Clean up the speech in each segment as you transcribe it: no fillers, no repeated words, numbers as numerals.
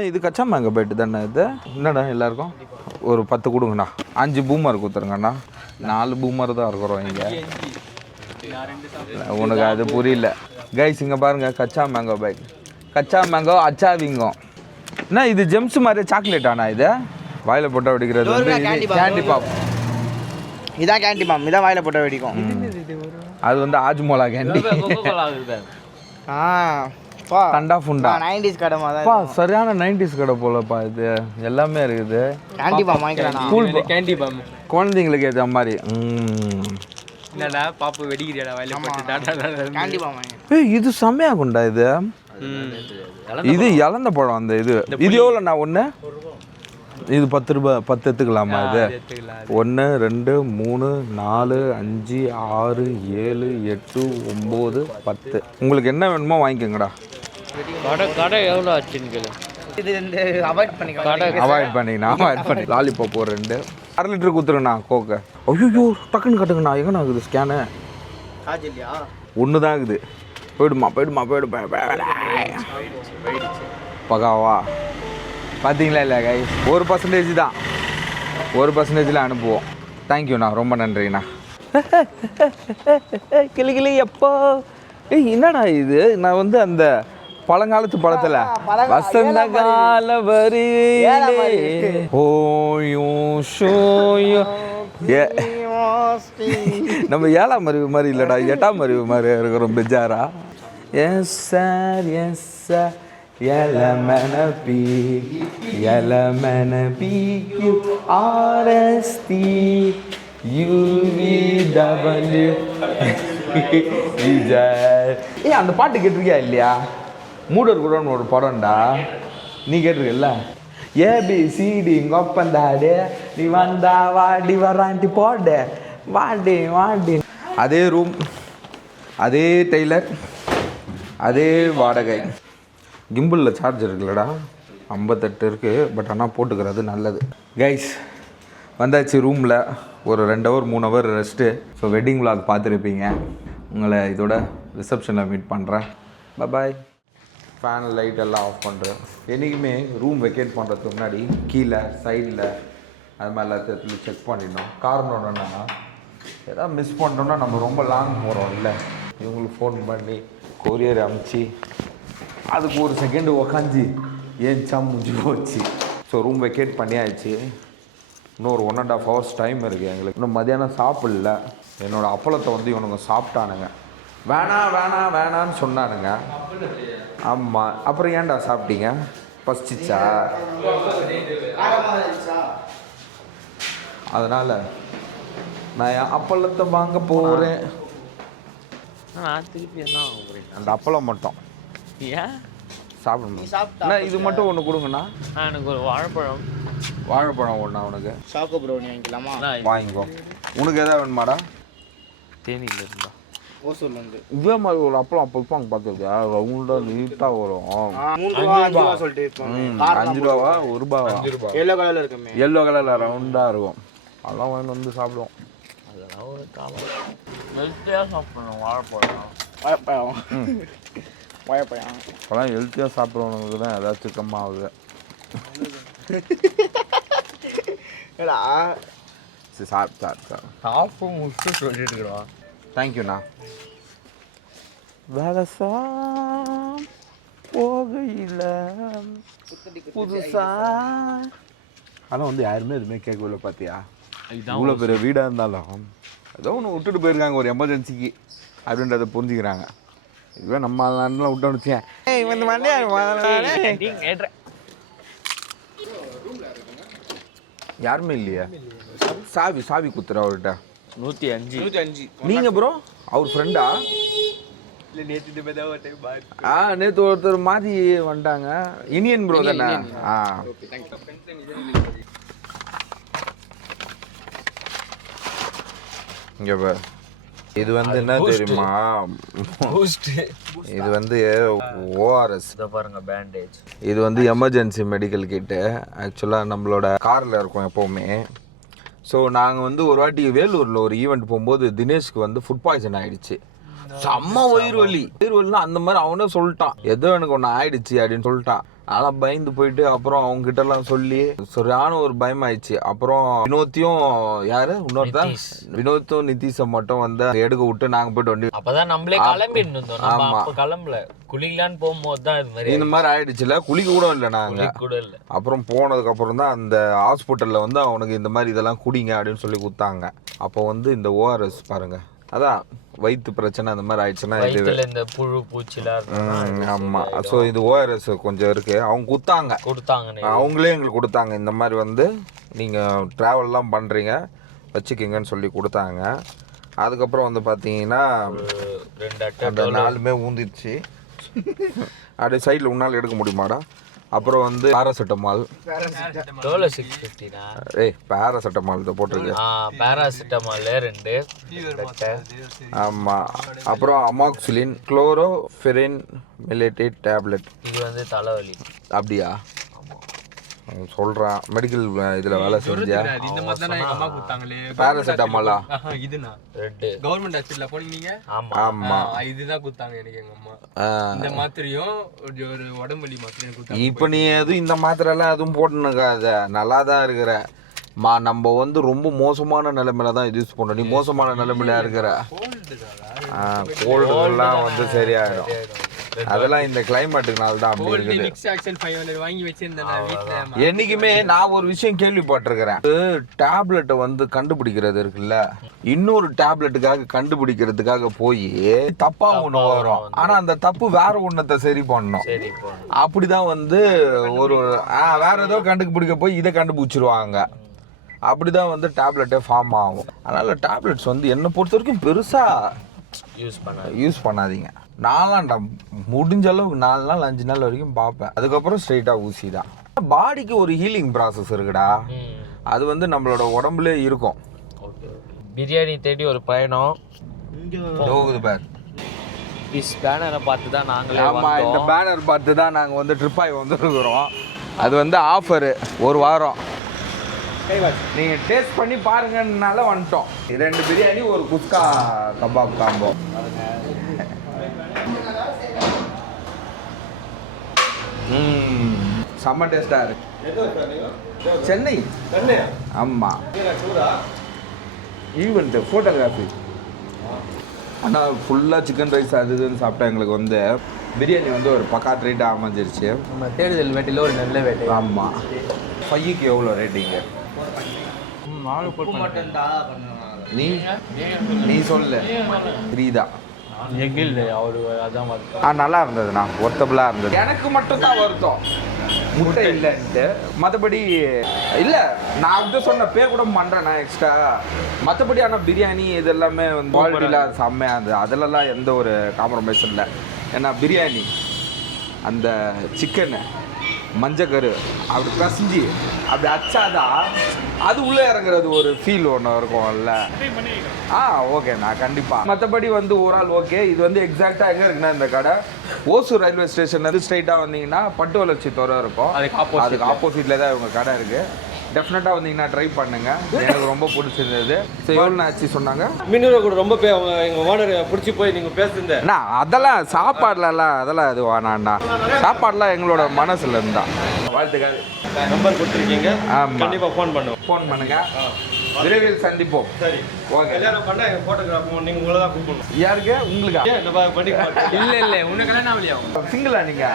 என்ன இது கச்சா மேங்கோ போயிட்டு தானே இது? என்னடா எல்லாருக்கும் ஒரு 10 கொடுங்கண்ணா. 5 பூமர் கொடுத்துருங்கண்ணா. 4 பூமர் தான் இருக்கிறோம் இங்கே. உனக்கு அது புரியல கைஸ். இங்கே பாருங்கள், கச்சா மேங்கோ பேக். கச்சா மேங்கோ அச்சாவிங்கோ. என்ன இது ஜெம்ஸ் மாதிரி சாக்லேட் ஆனா இது? வாயில் போட்டால் வெடிக்கிறது வந்து கேண்டி பாப். இதான் கேண்டி பாம். இதான் வாயில் போட்டால் வெடிக்கும். அது வந்து ஆஜ்மோலா கேண்டி. தண்டா ஃபுண்டா 90s கடை மாதிரி. சரியான 90s கடை போலப்பா. இது எல்லாமே இருக்குது. கேண்டி பாம் வாங்கிக்கலாம். ஸ்கூல் கேண்டி பாம் குழந்தைங்களுக்கு ஏற்ற மாதிரி. என்னடா பாப்பு வெடிக்கிறியாடா வாயில போட்டு கேண்டி பாம். இது செம்மையாகும்டா இது. இது இழந்த பழம். அந்த இது எவ்வளோண்ணா ஒன்று? இது 10 ரூபாய். 10 எடுத்துக்கலாமா இது? 1 2 3 4 5 6 7 8 9 10. உங்களுக்கு என்ன வேணுமோ வாங்கிக்கோங்கடா. கடை எவ்வளோ ஆச்சுன்னு இது அவாய்ட் பண்ணிங்கன்னா லாலிபாப் ஒரு 2 1/2 லிட்டர் கொடுத்துருங்கண்ணா கோக்கை. ஐயோ டக்குன்னு கட்டுங்கண்ணா. எங்கண்ணா இருக்குது ஸ்கேனு? ஒன்று தான் இருக்குது. போயிடுமா பகாவா பார்த்தீங்களா இல்லை கை? 1% தான். 1% அனுப்புவோம். தேங்க்யூண்ணா, ரொம்ப நன்றிண்ணா. கிளி எப்போ என்னடா இது? நான் வந்து அந்த பழங்காலத்து படத்தில் வசந்த கால வரி நம்ம 7ஆம் அறிவு மாதிரி இல்லைடா, 8ஆம் அறிவு மாதிரி இருக்கிறோம். பெஜாரா? Yes sir yes sir LMNPQRST UVW. அந்த பாட்டு கேட்டிருக்கியா இல்லையா? மூடர் கூடன்னு ஒரு படம்டா, நீ கேட்டிருக்கல? ஏபிசிடி கொப்பந்தாடு நீ வந்தா வாடி வராண்டி போடு வாடி வாடி. அதே ரூம், அதே டெய்லர், அதே வாடகை. கிம்பிளில் சார்ஜர் இருக்குல்லடா, 58 இருக்குது. பட் ஆனால் போட்டுக்கிறது நல்லது. கைஸ் வந்தாச்சு ரூமில். ஒரு 2 hour 3 hour rest. So wedding vlog பார்த்துருப்பீங்க. உங்களை இதோட ரிசப்ஷனில் மீட் பண்ணுறேன். பாய். ஃபேன் லைட் எல்லாம் ஆஃப் பண்ணுறேன். என்றைக்குமே ரூம் வெக்கேட் பண்ணுறதுக்கு முன்னாடி கீழே சைடில் அது மாதிரி எல்லாத்தையும் செக் பண்ணிடணும். காரணம் என்னென்னா, எதாவது மிஸ் பண்ணுறோன்னா நம்ம ரொம்ப லாங் போகிறோம் இல்லை, இவங்களுக்கு ஃபோன் பண்ணி கொரியர் அமுச்சு அதுக்கு ஒரு செகண்டு உக்காஞ்சி ஏன்ச்சா முடிஞ்சு போச்சு. ஸோ ரூம் வெக்கேட் பண்ணியாச்சு. இன்னொரு 1.5 hours டைம் இருக்குது எங்களுக்கு. இன்னும் மதியானம் சாப்பிடல. என்னோடய அப்பளத்தை வந்து இவனுங்க சாப்பிட்டானுங்க. வேணான்னு சொன்னானுங்க. ஆமாம். அப்புறம் ஏன்டா சாப்பிட்டீங்க? பசிச்சிச்சா? அதனால் நான் என் அப்பளத்தை வாங்க போகிறேன். அந்த அப்பளம் மட்டும் ஏன் சாப்பிடணும்? இது மட்டும் ஒன்று கொடுங்கண்ணா. எனக்கு ஒரு வாழைப்பழம் ஒன்றா. உனக்கு சாக்கோ ப்ரௌனி வாங்கிக்கலாமா? வாங்கிக்கோ. உனக்கு எதாவது வேணுமாடா? தேனியில் இருந்தா ஓசூர்லேருந்து இதே மாதிரி ஒரு அப்பளம் அப்போ அங்கே பார்த்துருக்கியா? ரவுண்டாக நீட்டாக வரும். 3 ரூபா 5 ரூபா சொல்லிட்டு 5 ரூபாவா 1 ரூபாவா? எல்லோ கலரில் இருக்குமே. எல்லோ கலரில் ரவுண்டாக இருக்கும். அதெல்லாம் வாங்கி வந்து சாப்பிடுவோம். அதெல்லாம் ஒரு காலம் ஹெல்த்தியாக சாப்பிடணும். வாழைப்பழம் இப்போலாம் ஹெல்த்தியாக சாப்பிட்றவனுக்கு தான் ஏதாச்சும் கம்மாகுது. சாப்பிட்டு முடிச்சு சொல்லிட்டு இருக்கிறோம். தேங்க்யூண்ணா. வேலை போகையில் புதுசா. ஆனால் வந்து யாருமே எதுவுமே கேட்கவில்லை. பார்த்தியா? இவ்வளோ பெரிய வீடாக இருந்தாலும் ஏதோ ஒன்று விட்டுட்டு போயிருக்காங்க ஒரு எமர்ஜென்சிக்கு அப்படின்றத புரிஞ்சுக்கிறாங்க. இதுவே நம்ம நாட்டில் விட்டோன்னு வச்சேன். யாருமே இல்லையா? சாவி குத்துற அவர்கிட்ட 105. நீங்கள் ப்ரோ அவர் ஃப்ரெண்டா? நேற்று ஒருத்தர் மாதிரி வந்துட்டாங்க. இனியன் ப்ரோ தானே? இங்கே பார். இது வந்து என்ன தெரியுமா? இது வந்து ORS பாருங்க, பேண்டேஜ். இது வந்து எமர்ஜென்சி மெடிக்கல் கிட்டு. ஆக்சுவலாக நம்மளோட காரில் இருக்கும் எப்போவுமே. ஸோ நாங்கள் வந்து ஒரு வாட்டி வேலூரில் ஒரு ஈவெண்ட் போகும்போது தினேஷ்க்கு வந்து ஃபுட் பாய்சன் ஆகிடுச்சு. செம்ம வயிறு வலினா அந்த மாதிரி அவனே சொல்லிட்டான். ஏதோ எனக்கு ஒன்று ஆயிடுச்சு அப்படின்னு சொல்லிட்டான். அதெல்லாம் பயந்து போயிட்டு அப்புறம் அவங்க கிட்ட எல்லாம் சொல்லி சரியான ஒரு பயம் ஆயிடுச்சு. அப்புறம் வினோத்தையும் யாரு இன்னொருத்தான் வினோத்தும் நிதிஷம் மட்டும் வந்து எடுக்க விட்டு நாங்க போயிட்டு வண்டி அப்பதான் நம்மளே கிளம்பிட்டு இருந்தோம். நம்ம கிளம்பல, குளிக்கலான்னு போகும்போது தான் இந்த மாதிரி ஆயிடுச்சுல. குளிக்க கூட இல்லை நாங்க கூட இல்ல. அப்புறம் போனதுக்கு அப்புறம் தான் அந்த ஹாஸ்பிட்டல்ல வந்து அவனுக்கு இந்த மாதிரி இதெல்லாம் குடிங்க அப்படின்னு சொல்லி கொடுத்தாங்க. அப்போ வந்து இந்த ஓஆர்எஸ் பாருங்க, அதான் வயிற்று பிரச்சனை அந்த மாதிரி ஆயிடுச்சுன்னா இது இந்த புழு பூச்சிலாம். ஆமா. ஸோ இது ஓஆர்எஸ் கொஞ்சம் இருக்கு, அவங்க கொடுத்தாங்க. அவங்களே எங்களுக்கு கொடுத்தாங்க. இந்த மாதிரி வந்து நீங்க டிராவல்லாம் பண்றீங்க வச்சுக்கிங்கன்னு சொல்லி கொடுத்தாங்க. அதுக்கப்புறம் வந்து பார்த்தீங்கன்னா அந்த நாலுமே ஊந்திடுச்சு. அப்படியே சைடில் உன்னால் எடுக்க முடியுமாடா? அப்புறம் வந்து பேராசிட்டமால். ஏய் பேராசிட்டமால் இதை போட்டிருக்கு. பேராசிட்டமால் 2. ஆமாம். அப்புறம் அமாக்சிலின் குளோரோஃபெரின் மிலேட்டேட் டேப்லெட். இது வந்து தலைவலி. அப்படியா சொல்றான். மெடிக்கல் இதுல வேலை செஞ்சியா? இந்த மாதிரி தான் எங்க அம்மா கொடுத்தாங்களே பேராசிட்டமாலா? இதுனா ரெட் கவர்மெண்ட் ஹாஸ்பிடல்ல போனீங்க. ஆமா இதுதான் கொடுத்தாங்க எனக்கு எங்க அம்மா. இந்த மாத்திரையும் ஒரு உடம்புலி மாத்திரையும் கொடுத்தாங்க. இப்போ நீ எதுவும் இந்த மாத்திரை எல்லாம் எதுவும் போட்டுனுக்காத, நல்லா தான் இருக்கிற. நம்ம வந்து ரொம்ப மோசமான நிலைமையில தான் இது யூஸ் பண்ணோம். நீ மோசமான நிலைமையில இருக்கிற. கோல்டுலாம் வந்து சரியாயிடும். அதெல்லாம் இந்த கிளைமேட்டுக்குனால தான் அப்படி இருக்குது. மிக்ஸ் ஆக்ஷன் 500 வாங்கி வச்சிருந்தேன் வீட்ல. என்னைக்குமே நான் ஒரு விஷயம் கேள்விப்பட்டிருக்கிறேன். டேப்லெட்டை வந்து கண்டுபிடிக்கிறது இருக்குல்ல, இன்னொரு டேப்லெட்டுக்காக கண்டுபிடிக்கிறதுக்காக போய் தப்பா ஒண்ணு வரும். ஆனா அந்த தப்பு வேற ஒன்னத்தை சரி பண்ணணும். அப்படிதான் வந்து ஒரு வேற ஏதோ கண்டுபிடிக்க போய் இதை கண்டுபிடிச்சிருவாங்க. அப்படிதான் வந்து டேப்லெட்டே ஃபார்ம் ஆகும். அதனால டேப்லெட்ஸ் வந்து என்னை பொறுத்த வரைக்கும் பெருசா யூஸ் பண்ணாதீங்க. நாலாண்டா முடிஞ்ச அளவுக்கு 4 நாள் 5 நாள் வரைக்கும் பார்ப்பேன். அதுக்கப்புறம் ஸ்ட்ரெயிட்டா ஊசி தான். பாடிக்கு ஒரு ஹீலிங் ப்ராசஸ் இருக்குடா, அது வந்து நம்மளோட உடம்புல இருக்கும். பிரியாணி தேடி ஒரு பயணம் போகுது பார். பேனரை பார்த்து தான் நாங்களே. ஆமா, இந்த பேனர் பார்த்து தான் நாங்கள் வந்து ட்ரிப் ஆகி வந்துருக்குறோம். அது வந்து ஆஃபரு 1 வாரம். நீங்கள் டேஸ்ட் பண்ணி பாருங்கன்னால வந்துட்டோம். 2 பிரியாணி, ஒரு குஸ்கா கபாப் காம்போ. செம்ம டேஸ்டாக இருக்கு. சென்னை. ஆமாம், ஈவெண்ட்டு ஃபோட்டோகிராஃபி. ஆனால் ஃபுல்லாக சிக்கன் ரைஸ் அது இதுன்னு சாப்பிட்டா எங்களுக்கு வந்து பிரியாணி வந்து ஒரு பக்காத் ரேட்டாக அமைஞ்சிருச்சு. நம்ம தேடுதல் வேட்டையில் ஒரு நல்ல வேட்டை. ஆமாம். பையக்கு எவ்வளோ ரேட்டிங்க? நீ சொல்லு. 3 தான். நல்லா இருந்ததுண்ணா, ஒர்த்தபுளாக இருந்தது. எனக்கு மட்டும் தான் வருத்தம் முட்டை இல்லைன்ட்டு. மற்றபடி இல்லை, நான் வந்து சொன்ன பேர் கூட பண்ணுறேண்ணா எக்ஸ்ட்ரா. மற்றபடி ஆனால் பிரியாணி இது எல்லாமே வந்து குவாலிட்டியில் செம்மையாக இருந்தது. அதிலலாம் எந்த ஒரு காம்ப்ரமைஸும் இல்லை. ஏன்னா பிரியாணி அந்த சிக்கனு மஞ்சக்கரு அப்படி கசிஞ்சு அப்படி அச்சாதான் அது உள்ளே இறங்குறது ஒரு ஃபீல் ஒன்று இருக்கும்ல. ஓகேண்ணா கண்டிப்பாக. மற்றபடி வந்து ஓவரால் ஓகே. இது வந்து எக்ஸாக்டாக எங்கே இருக்குன்னா, இந்த கடை ஓசூர் ரயில்வே ஸ்டேஷன் வந்து ஸ்ட்ரைட்டாக வந்தீங்கன்னா பட்டு வளர்ச்சி துறை இருக்கும். அதுக்கு ஆப்போசிட்டில் தான் இவங்க கடை இருக்குது. டெஃபினட்டாக வந்தீங்கன்னா ட்ரை பண்ணுங்க. எனக்கு ரொம்ப பிடிச்சிருந்தது. ஸோ எவ்வளோ ஆச்சு சொன்னாங்க? மீனூரை கூட ரொம்ப எங்கள் ஓனர் பிடிச்சி போய் நீங்கள் பேசுங்க. அதெல்லாம் சாப்பாடுலாம் அதெல்லாம் இது வேணாண்டா. சாப்பாடுலாம் எங்களோட மனசுல இருந்தா. வாழ்த்துக்கள். நம்பர் கொடுத்துருக்கீங்க. ஆமாம், கண்டிப்பாக ஃபோன் பண்ணுங்க. விரைவில் சந்திப்போம். சரி, ஓகே. கல்யாணம் பண்ண ஃபோட்டோகிராஃப் நீங்கள் உங்களை தான் கூப்பிடணும். யாருக்கு? உங்களுக்கா? இல்லை உன்னை கல்யாணம் ஆகலையா? சிங்கிளா நீங்க?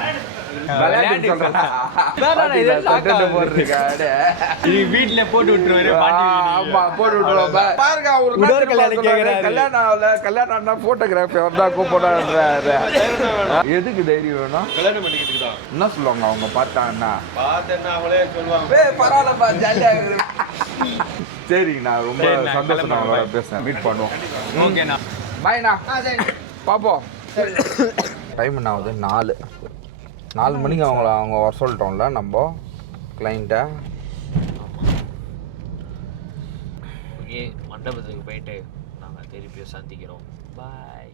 வீட்டுல போட்டு விட்டுருவாரு. கல்யாணம் போட்டோகிராஃபி வந்தா கூப்பிடுறாரு. எதுக்கு தைரியம் வேணும்? கல்யாணம் பண்ணிக்கிட்டு தான் என்ன சொல்லுவாங்க அவங்க பார்த்தாங்கன்னா? அவங்களே சொல்லுவாங்க பரவாயில்லப்பா ஜாலியா இருக்குது. சரிங்கண்ணா, ரொம்ப சந்தோஷம். நான் பேசுறேன், மீட் பண்ணுவோம். ஓகேண்ணா, பாய்ண்ணா. பார்ப்போம். டைம் என்ன ஆகுது? 4 மணிக்கு அவங்க வர சொல்லிட்டோம்ல நம்ம கிளைண்ட்டை. ஓகே, மண்டபத்துக்கு போயிட்டு நாங்கள் திருப்பியும் சந்திக்கிறோம். பாய்.